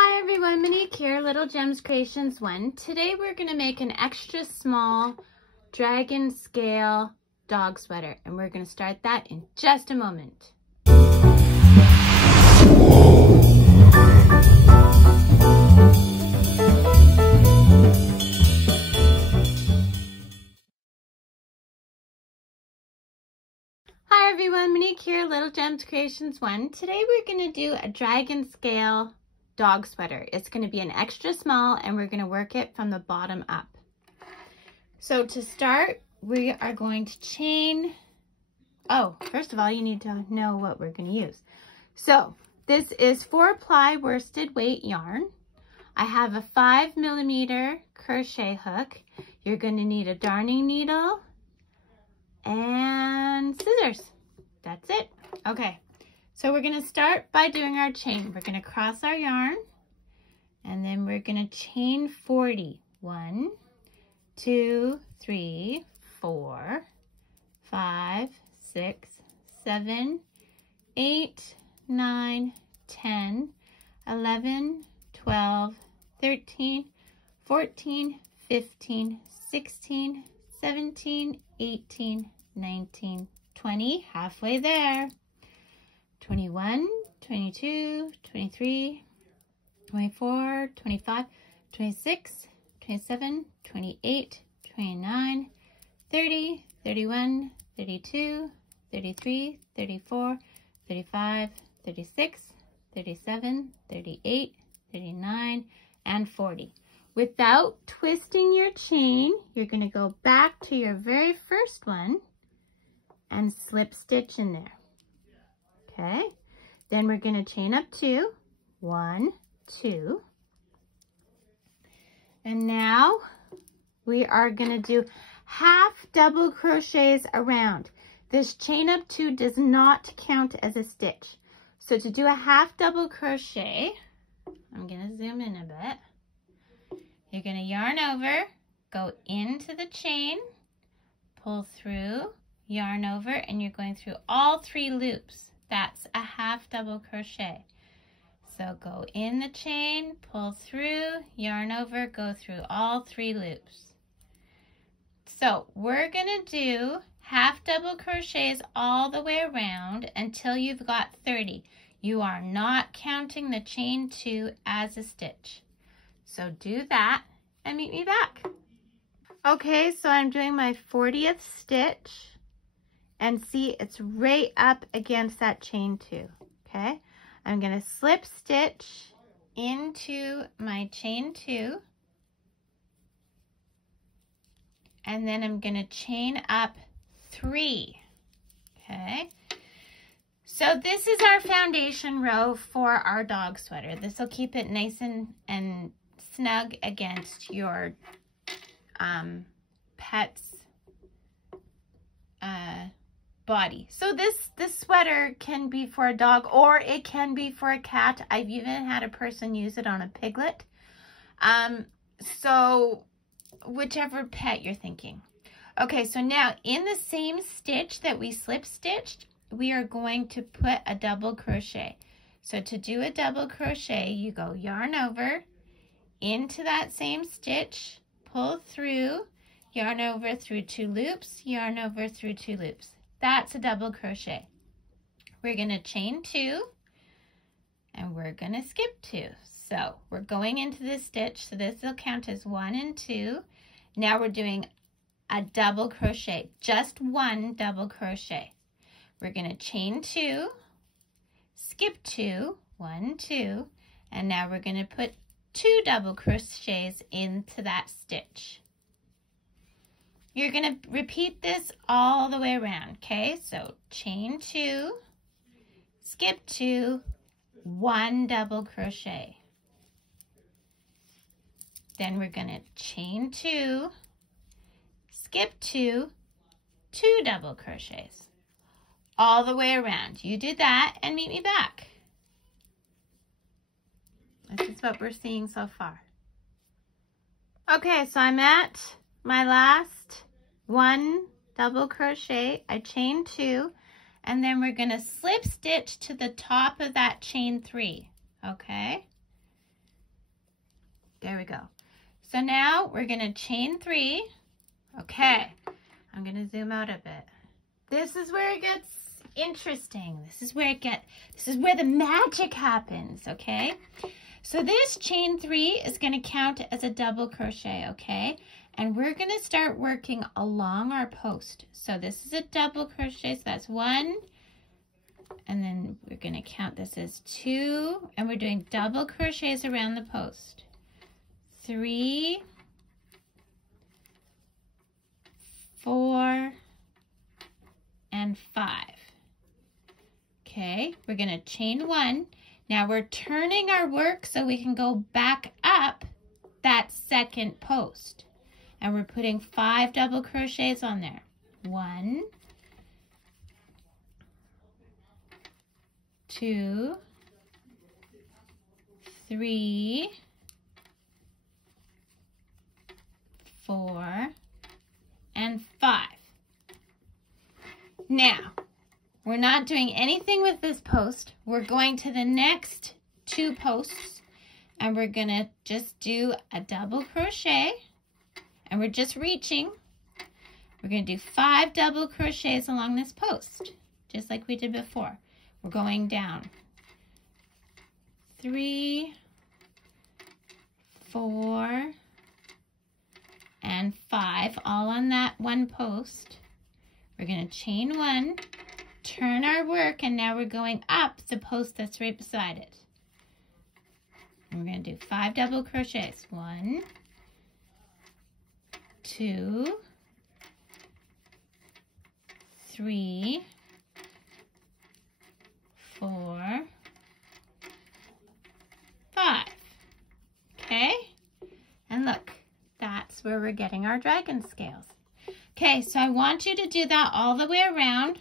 Hi everyone, Monique here, Little Gems Creations 1. Today we're going to make an extra small dragon scale dog sweater, and we're going to start that in just a moment. Hi everyone, Monique here, Little Gems Creations 1. Today we're going to do a dragon scale dog sweater. It's going to be an extra small and we're going to work it from the bottom up. So to start, we are going to chain. Oh, first of all, you need to know what we're going to use. So this is 4-ply worsted weight yarn. I have a 5mm crochet hook. You're going to need a darning needle and scissors. That's it. Okay. So we're going to start by doing our chain. We're going to cross our yarn and then we're going to chain 40. 1, 2, 3, 4, 5, 6, 7, 8, 9, 10, 11, 12, 13, 14, 15, 16, 17, 18, 19, 20, halfway there. 21, 22, 23, 24, 25, 26, 27, 28, 29, 30, 31, 32, 33, 34, 35, 36, 37, 38, 39, and 40. Without twisting your chain, you're going to go back to your very first one and slip stitch in there. Okay, then we're going to chain up 2, 1, 2, and now we are going to do half double crochets around. This chain up 2 does not count as a stitch. So to do a half double crochet, I'm going to zoom in a bit. You're going to yarn over, go into the chain, pull through, yarn over, and you're going through all 3 loops. That's a half double crochet. So go in the chain, pull through, yarn over, go through all 3 loops. So we're going to do half double crochets all the way around until you've got 30. You are not counting the chain 2 as a stitch. So do that and meet me back. Okay, so I'm doing my 40th stitch. And see, it's right up against that chain 2, okay? I'm going to slip stitch into my chain 2. And then I'm going to chain up 3, okay? So this is our foundation row for our dog sweater. This will keep it nice and snug against your pet's body. So this sweater can be for a dog or it can be for a cat. I've even had a person use it on a piglet. So whichever pet you're thinking. Okay, so now in the same stitch that we slip stitched, we are going to put a double crochet. So to do a double crochet, you go yarn over into that same stitch, pull through, yarn over through 2 loops, yarn over through 2 loops. That's a double crochet. We're going to chain 2 and we're going to skip 2. So we're going into this stitch. So this will count as 1 and 2. Now we're doing a double crochet, just 1 double crochet. We're going to chain 2, skip 2, 1, 2, and now we're going to put 2 double crochets into that stitch. You're going to repeat this all the way around, okay? So chain 2, skip 2, 1 double crochet. Then we're going to chain 2, skip 2, 2 double crochets. All the way around. You do that and meet me back. This is what we're seeing so far. Okay, so I'm at my last 1 double crochet. I chain 2, and then we're going to slip stitch to the top of that chain 3. Okay? There we go. So now we're going to chain 3. Okay, I'm going to zoom out a bit. This is where it gets interesting. This is where the magic happens, okay? So this chain 3 is going to count as a double crochet, okay? And we're going to start working along our post. So this is a double crochet, so that's 1. And then we're going to count this as 2. And we're doing double crochets around the post. 3, 4, and 5. Okay, we're going to chain 1. Now we're turning our work so we can go back up that second post. And we're putting 5 double crochets on there. 1, 2, 3, 4, and 5. Now, we're not doing anything with this post. We're going to the next 2 posts, and we're going to just do a double crochet, and we're just reaching. We're going to do 5 double crochets along this post, just like we did before. We're going down 3, 4, and 5, all on that one post. We're going to chain 1, turn our work, and now we're going up the post that's right beside it. And we're going to do 5 double crochets. 1, 2, 3, 4, 5. Okay? And look, that's where we're getting our dragon scales. Okay, so I want you to do that all the way around.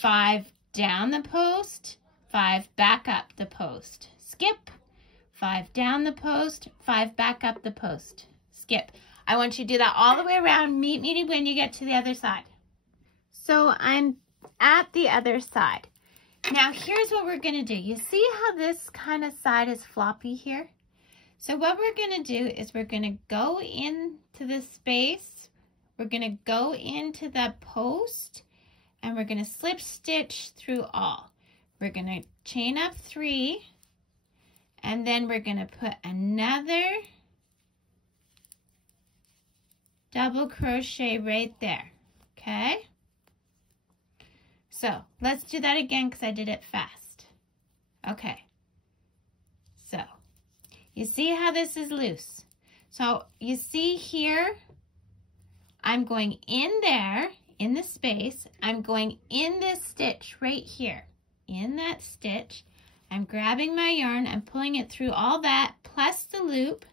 5 down the post, 5 back up the post. Skip. 5 down the post, 5 back up the post. Skip. I want you to do that all the way around. Meet me when you get to the other side. So I'm at the other side. Now here's what we're going to do. You see how this kind of side is floppy here? So what we're going to do is we're going to go into the space. We're going to go into the post, and we're going to slip stitch through all. We're going to chain up 3, and then we're going to put another double crochet right there, okay? So let's do that again because I did it fast. Okay, so you see how this is loose. So you see here, I'm going in there, in the space. I'm going in this stitch right here. In that stitch, I'm grabbing my yarn, I'm pulling it through all that, plus the loop,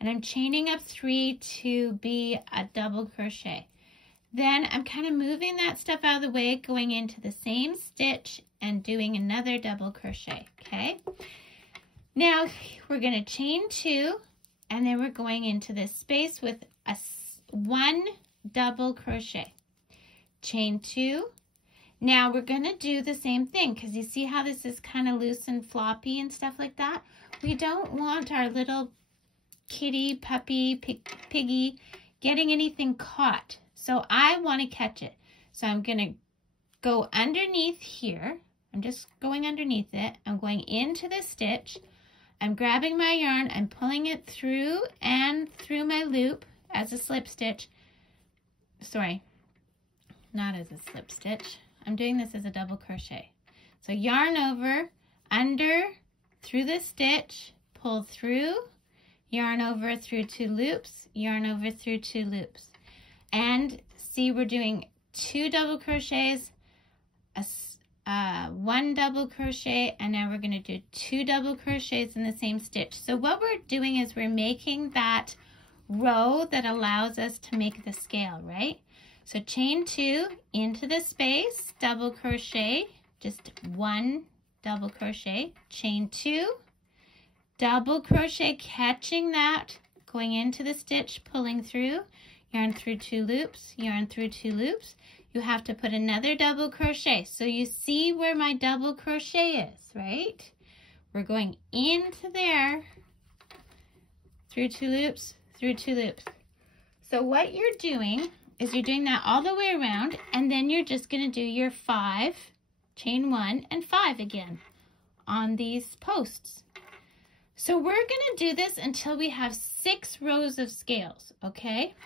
and I'm chaining up 3 to be a double crochet. Then I'm kind of moving that stuff out of the way, going into the same stitch and doing another double crochet, okay? Now we're going to chain 2, and then we're going into this space with a 1 double crochet. Chain 2. Now we're going to do the same thing because you see how this is kind of loose and floppy and stuff like that? We don't want our little kitty, puppy, piggy getting anything caught. So I want to catch it. So I'm going to go underneath here. I'm just going underneath it. I'm going into the stitch. I'm grabbing my yarn. I'm pulling it through and through my loop as a slip stitch. Sorry, not as a slip stitch. I'm doing this as a double crochet. So yarn over, under, through the stitch, pull through, yarn over through 2 loops, yarn over through 2 loops. And see, we're doing 2 double crochets, 1 double crochet, and now we're going to do 2 double crochets in the same stitch. So what we're doing is we're making that row that allows us to make the scale, right? So chain 2 into the space, double crochet, just 1 double crochet, chain 2, double crochet, catching that, going into the stitch, pulling through, yarn through 2 loops, yarn through 2 loops. You have to put another double crochet. So you see where my double crochet is, right? We're going into there, through 2 loops, through 2 loops. So what you're doing is you're doing that all the way around, and then you're just going to do your 5, chain 1 and 5 again on these posts. So we're going to do this until we have 6 rows of scales, okay?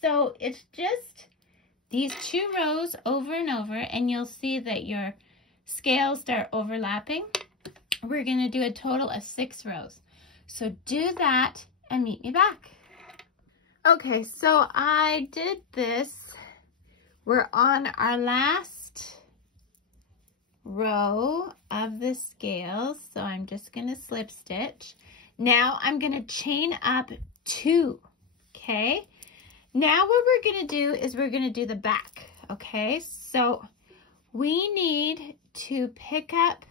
So it's just these 2 rows over and over, and you'll see that your scales start overlapping. We're going to do a total of 6 rows. So do that and meet me back. Okay, so I did this. We're on our last row of the scales, so I'm just going to slip stitch. Now I'm going to chain up 2, okay? Now what we're going to do is we're going to do the back, okay? So we need to pick up,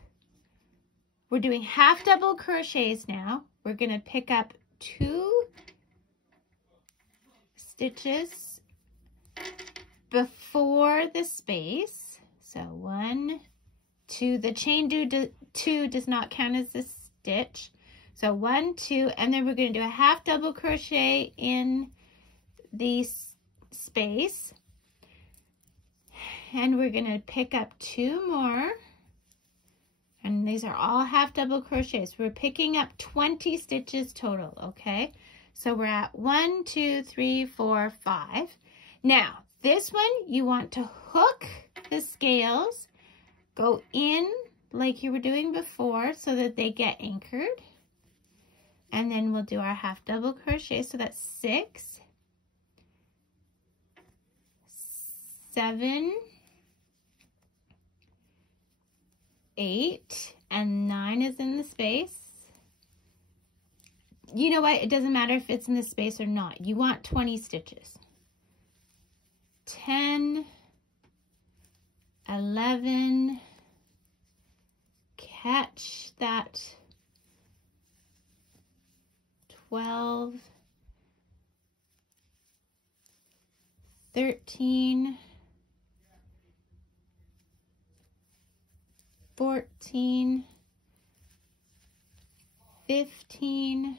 we're doing half double crochets now. We're going to pick up 2 stitches before the space. So 1, 2, the chain 2 does not count as a stitch. So 1, 2, and then we're going to do a half double crochet in the space. And we're going to pick up 2 more. And these are all half double crochets. We're picking up 20 stitches total, okay? So we're at 1, 2, 3, 4, 5. Now, this one, you want to hook the scales, go in like you were doing before so that they get anchored. And then we'll do our half double crochet. So that's 6, 7, 8, and 9 is in the space. You know what? It doesn't matter if it's in the space or not. You want 20 stitches. 10, 11, catch that, 12, 13, 14, 15,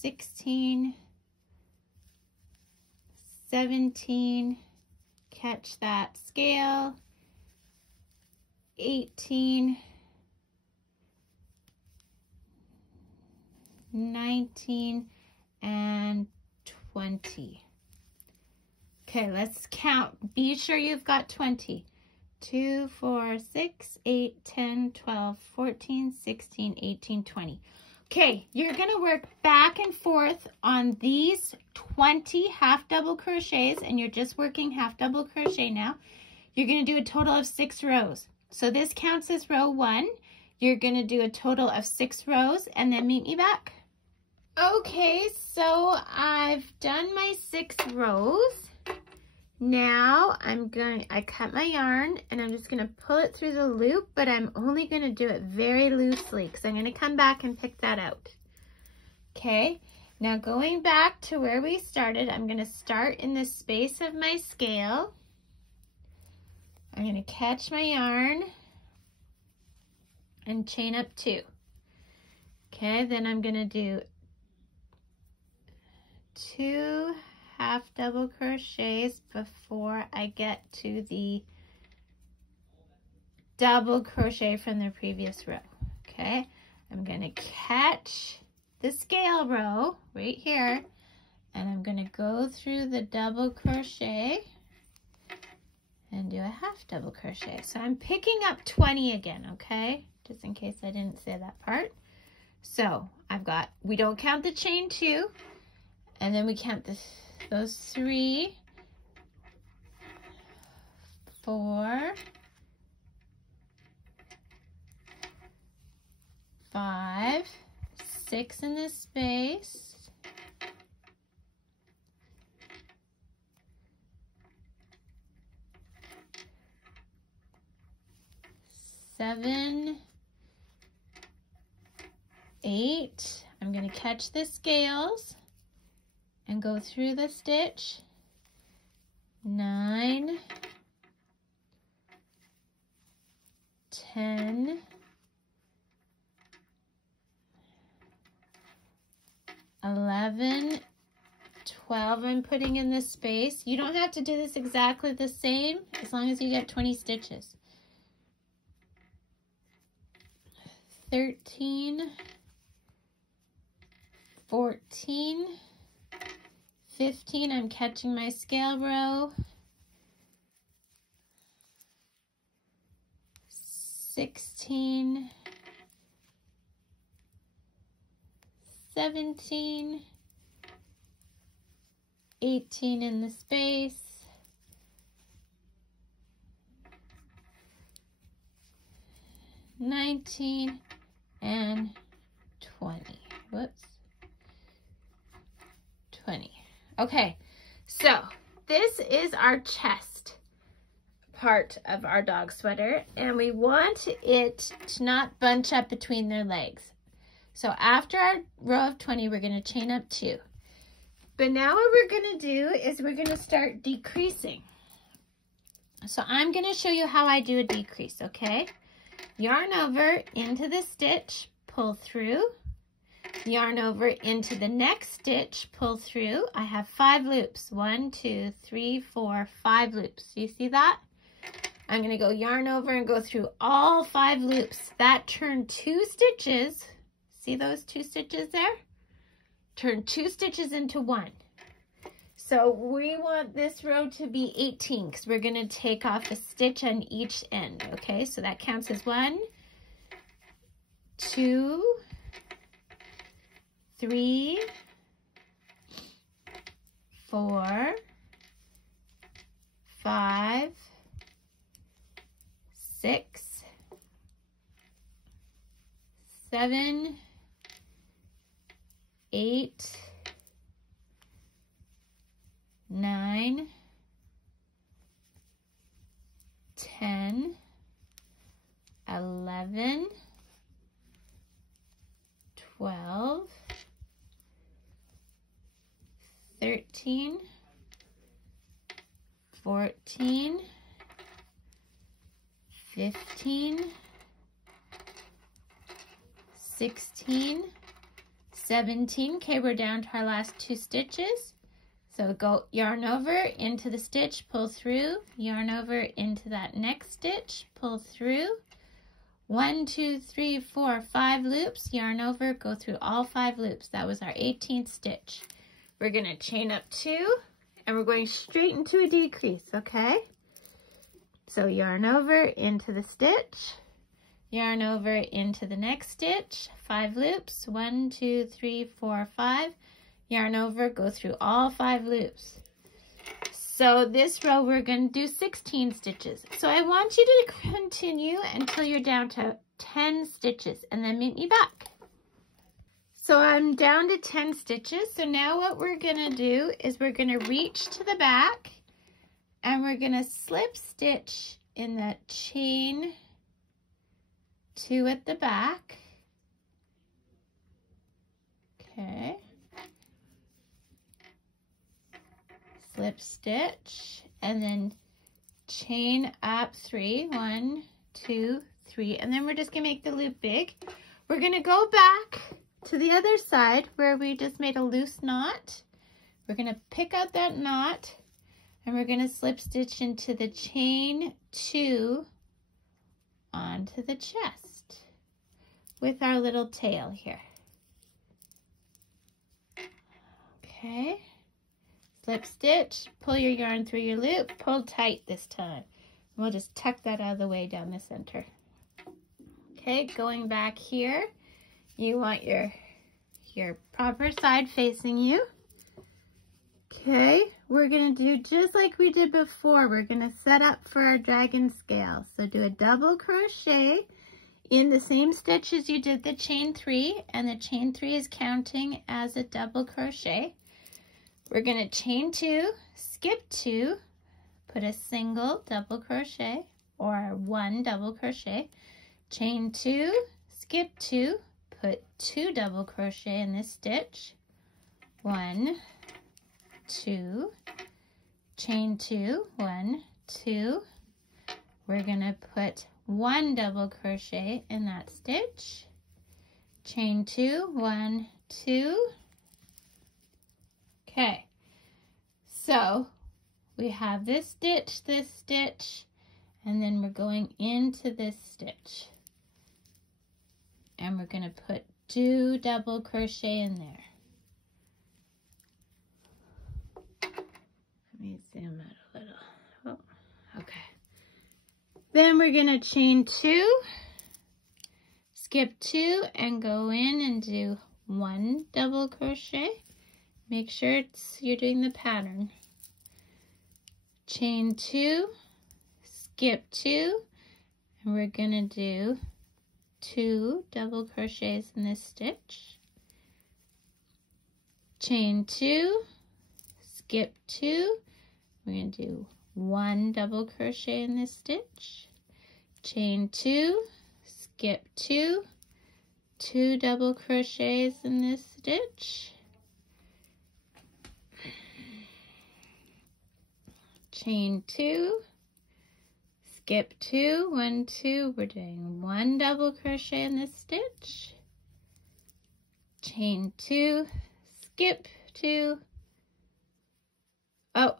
16, 17, catch that scale, 18, 19, and 20. Okay, let's count. Be sure you've got 20. 2, 4, 6, 8, 10, 12, 14, 16, 18, 20. Okay, you're going to work back and forth on these 20 half double crochets, and you're just working half double crochet now. You're going to do a total of 6 rows. So this counts as row 1. You're going to do a total of 6 rows and then meet me back. Okay, so I've done my 6 rows. Now I cut my yarn and I'm just going to pull it through the loop, but I'm only going to do it very loosely because I'm going to come back and pick that out. Okay, now going back to where we started, I'm going to start in the space of my scale. I'm going to catch my yarn and chain up 2. Okay, then I'm going to do 2 half double crochets before I get to the double crochet from the previous row. Okay, I'm going to catch the scale row right here, and I'm going to go through the double crochet and do a half double crochet. So I'm picking up 20 again, okay, just in case I didn't say that part. So we don't count the chain 2, and then we count those 3, 4, 5, 6 in this space, 7, 8. I'm going to catch the scales and go through the stitch. 9, 10, 12 I'm putting in this space. You don't have to do this exactly the same as long as you get 20 stitches. 13, 14, 15, I'm catching my scale row. 16, 17, 18 in the space, 19, and 20. Whoops. 20. Okay, so this is our chest part of our dog sweater, and we want it to not bunch up between their legs. So after our row of 20, we're going to chain up 2. But now what we're going to do is we're going to start decreasing. So I'm going to show you how I do a decrease, okay? Yarn over into the stitch, pull through, yarn over into the next stitch, pull through. I have 5 loops. 1, 2, 3, 4, 5 loops. Do you see that? I'm going to go yarn over and go through all 5 loops. That turned 2 stitches. See those 2 stitches there? Turn 2 stitches into 1. So we want this row to be 18 because we're going to take off a stitch on each end. Okay, so that counts as 1, 2, 3, 4, 5, 6, 7, 8, 9, 10, 11, 12, 13, 14, 15, 16, 17. Okay, we're down to our last 2 stitches. So go yarn over into the stitch, pull through, yarn over into that next stitch, pull through. 1, 2, 3, 4, 5 loops, yarn over, go through all 5 loops. That was our 18th stitch. We're going to chain up 2 and we're going straight into a decrease, okay? So yarn over into the stitch, yarn over into the next stitch, 5 loops, 1, 2, 3, 4, 5, yarn over, go through all 5 loops. So this row we're going to do 16 stitches. So I want you to continue until you're down to 10 stitches and then meet me back. So I'm down to 10 stitches. So now what we're going to do is we're going to reach to the back and we're going to slip stitch in that chain 2 at the back. Okay. Slip stitch and then chain up 3, 1, 2, 3, and then we're just gonna make the loop big. We're gonna go back to the other side where we just made a loose knot. We're gonna pick out that knot and we're gonna slip stitch into the chain 2 onto the chest with our little tail here. Okay. Slip stitch, pull your yarn through your loop, pull tight this time. We'll just tuck that out of the way down the center. Okay, going back here, you want your proper side facing you. Okay, we're gonna do just like we did before. We're gonna set up for our dragon scale. So do a double crochet in the same stitch as you did the chain 3, and the chain 3 is counting as a double crochet. We're going to chain 2, skip 2, put a single double crochet or 1 double crochet, chain 2, skip 2, put 2 double crochet in this stitch, 1, 2, chain 2, 1, 2. We're going to put 1 double crochet in that stitch, chain 2, 1, 2. Okay, So we have this stitch, and then we're going into this stitch. And we're going to put 2 double crochet in there. Let me zoom out a little. Oh, okay. Then we're going to chain 2, skip 2, and go in and do 1 double crochet. Make sure you're doing the pattern. Chain 2, skip 2, and we're going to do 2 double crochets in this stitch. Chain 2, skip 2, we're going to do 1 double crochet in this stitch. Chain 2, skip 2, 2 double crochets in this stitch. Chain 2, skip 2, 1, 2, we're doing 1 double crochet in this stitch. Chain 2, skip 2. Oh,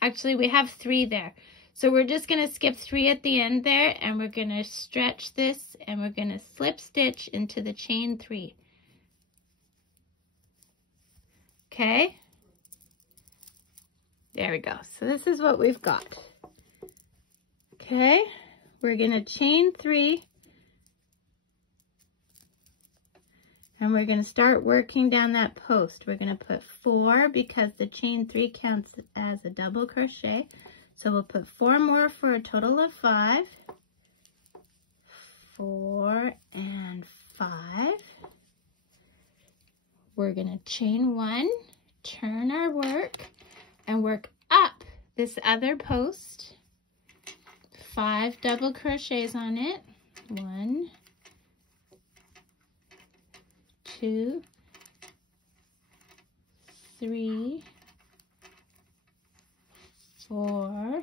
actually we have 3 there. So we're just going to skip 3 at the end there, and we're going to stretch this, and we're going to slip stitch into the chain 3. Okay? There we go. So this is what we've got. Okay? We're going to chain 3, and we're going to start working down that post. We're going to put 4 because the chain 3 counts as a double crochet. So we'll put 4 more for a total of 5. 4 and 5. We're going to chain 1, turn our work, and work up this other post. 5 double crochets on it. 1, 2, 3, 4,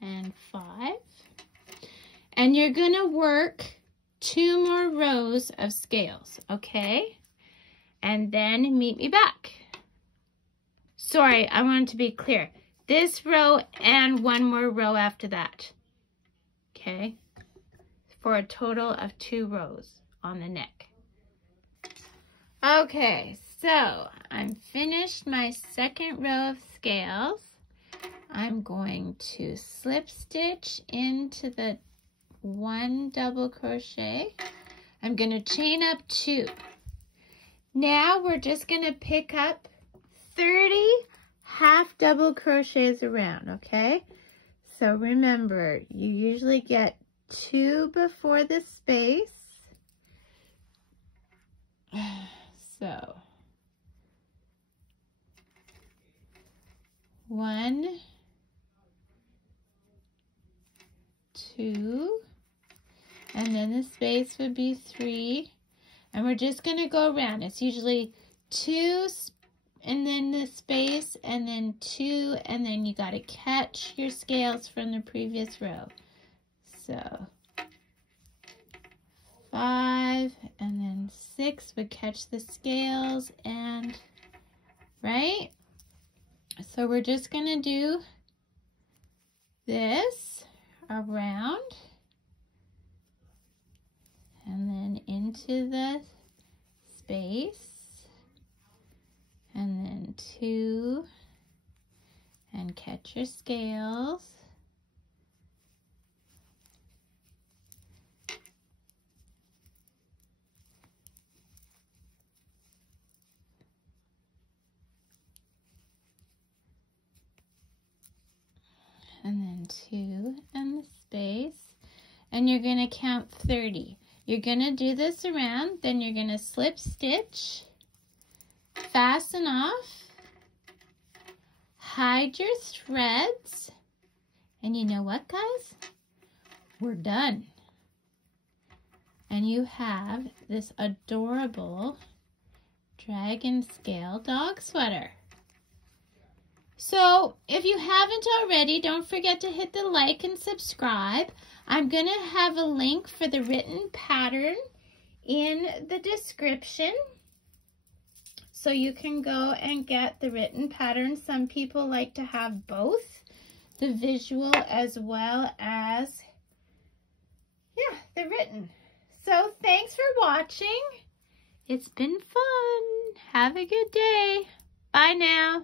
and 5. And you're going to work 2 more rows of scales, okay? And then meet me back. Sorry, I wanted to be clear. This row and 1 more row after that, okay? For a total of 2 rows on the neck. Okay, so I'm finished my second row of scales. I'm going to slip stitch into the 1 double crochet. I'm going to chain up 2. Now we're just going to pick up 30 half double crochets around, okay? So remember, you usually get 2 before the space. So 1, 2, and then the space would be 3, and we're just going to go around. It's usually 2 and then the space, and then 2, and then you got to catch your scales from the previous row. So 5, and then 6 would catch the scales, and right? So we're just going to do this around, and then into the space, and then 2, and catch your scales. And then 2 and the space, and you're going to count 30. You're going to do this around, then you're going to slip stitch, fasten off, hide your threads, and you know what, guys? We're done. And you have this adorable dragon scale dog sweater. So if you haven't already, don't forget to hit the like and subscribe. I'm going to have a link for the written pattern in the description. So you can go and get the written pattern. Some people like to have both, the visual as well as, yeah, the written. So thanks for watching. It's been fun. Have a good day. Bye now.